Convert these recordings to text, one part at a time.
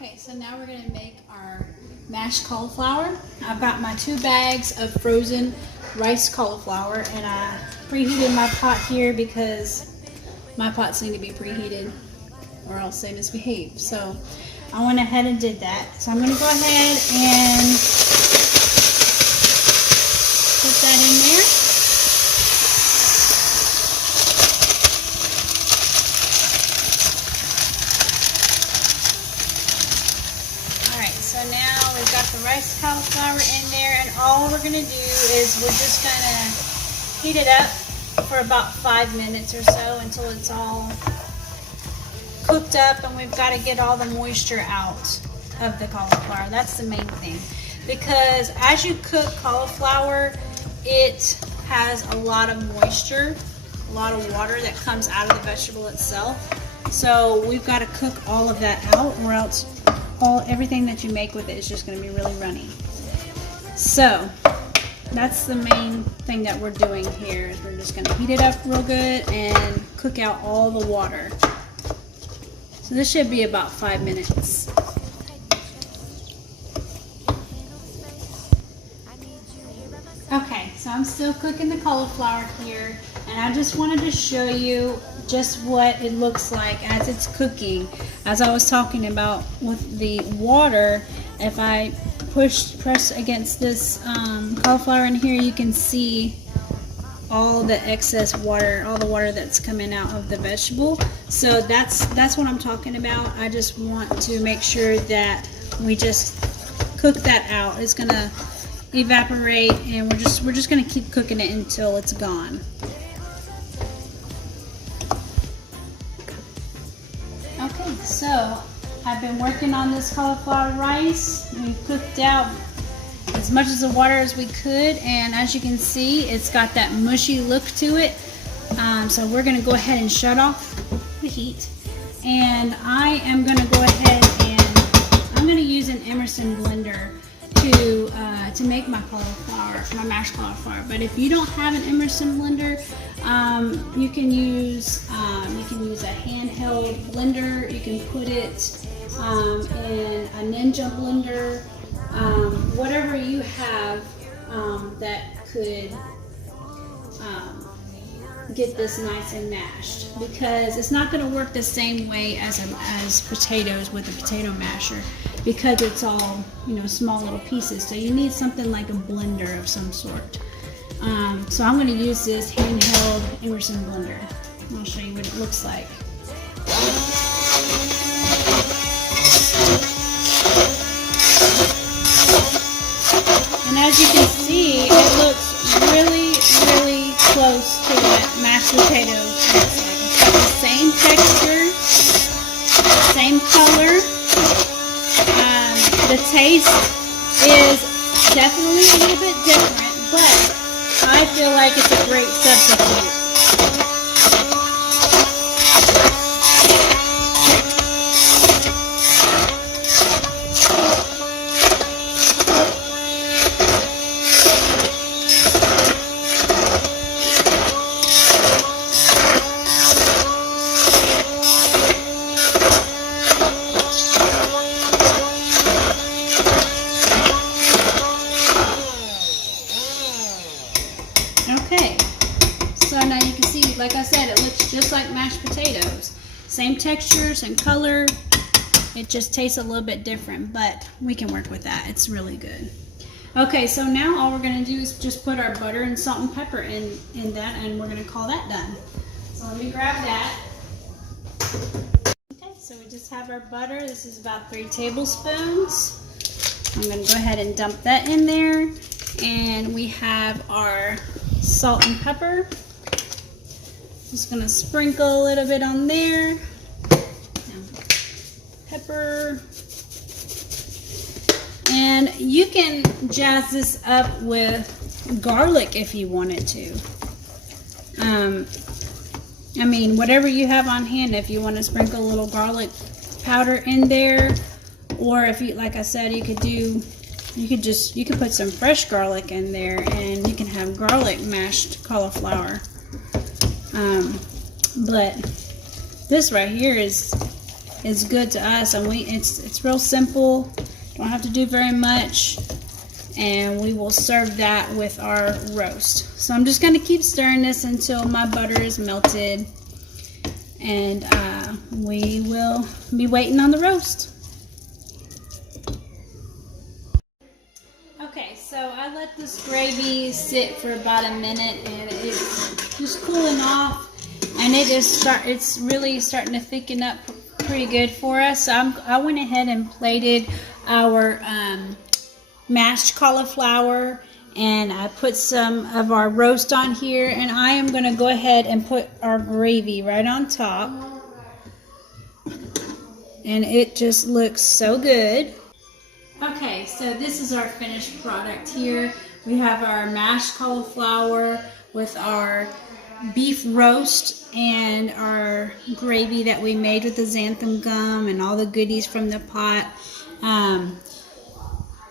Okay, so now we're going to make our mashed cauliflower. I've got my 2 bags of frozen rice cauliflower, and I preheated my pot here because my pots need to be preheated or else they misbehave. So I went ahead and did that. So I'm going to go ahead and put that in there. So now we've got the rice cauliflower in there, and all we're going to do is we're just going to heat it up for about 5 minutes or so until it's all cooked up, and we've got to get all the moisture out of the cauliflower. That's the main thing, because as you cook cauliflower, it has a lot of moisture, a lot of water that comes out of the vegetable itself. So we've got to cook all of that out, or else everything that you make with it is just going to be really runny. So that's the main thing that we're doing here, is we're just going to heat it up real good and cook out all the water. So this should be about 5 minutes. Okay, so I'm still cooking the cauliflower here, and I just wanted to show you just what it looks like as it's cooking. As I was talking about with the water, if I press against this cauliflower in here, you can see all the excess water, all the water that's coming out of the vegetable. So that's what I'm talking about. I just want to make sure that we just cook that out. It's gonna evaporate, and we're just gonna keep cooking it until it's gone. Okay, so I've been working on this cauliflower rice. We've cooked out as much of the water as we could, and as you can see, it's got that mushy look to it. So we're going to go ahead and shut off the heat, and I am going to go ahead and I'm going to use an Emerson blender to make my cauliflower, my mashed cauliflower. But if you don't have an Emerson blender, you can use a handheld blender. You can put it in a Ninja blender, whatever you have that could get this nice and mashed, because it's not going to work the same way as potatoes with a potato masher, because it's all, you know, small little pieces. So you need something like a blender of some sort. So I'm going to use this handheld Emerson blender. I'll show you what it looks like. And as you can see, it looks really, really close to what mashed potatoes looks like. It's got the same texture, same color. The taste is definitely a little bit different, but I feel like it's a great substitute. Okay, so now you can see, like I said, it looks just like mashed potatoes. Same texture, same color. It just tastes a little bit different, but we can work with that. It's really good. Okay, so now all we're going to do is just put our butter and salt and pepper in that, and we're going to call that done. So let me grab that. Okay, so we just have our butter. This is about 3 tablespoons. I'm going to go ahead and dump that in there. And we have our salt and pepper. Just going to sprinkle a little bit on there. Pepper. And you can jazz this up with garlic if you wanted to. I mean, whatever you have on hand, if you want to sprinkle a little garlic powder in there, or if you, like I said, you could put some fresh garlic in there, and you can have garlic mashed cauliflower. But this right here is is good to us, and it's real simple. Don't have to do very much, and we will serve that with our roast. So I'm just going to keep stirring this until my butter is melted, and we will be waiting on the roast. Okay, so I let this gravy sit for about a minute, and it's just cooling off, and it's really starting to thicken up pretty good for us. So I went ahead and plated our mashed cauliflower, and I put some of our roast on here, and I am going to go ahead and put our gravy right on top, and it just looks so good. Okay, so this is our finished product here. We have our mashed cauliflower with our beef roast and our gravy that we made with the xanthan gum and all the goodies from the pot.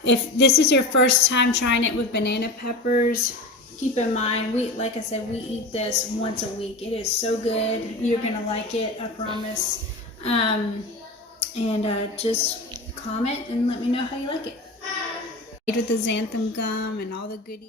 If this is your first time trying it with banana peppers, keep in mind, like I said, we eat this once a week. It is so good. You're going to like it, I promise. Just comment and let me know how you like it. With the xanthan gum and all the goodies.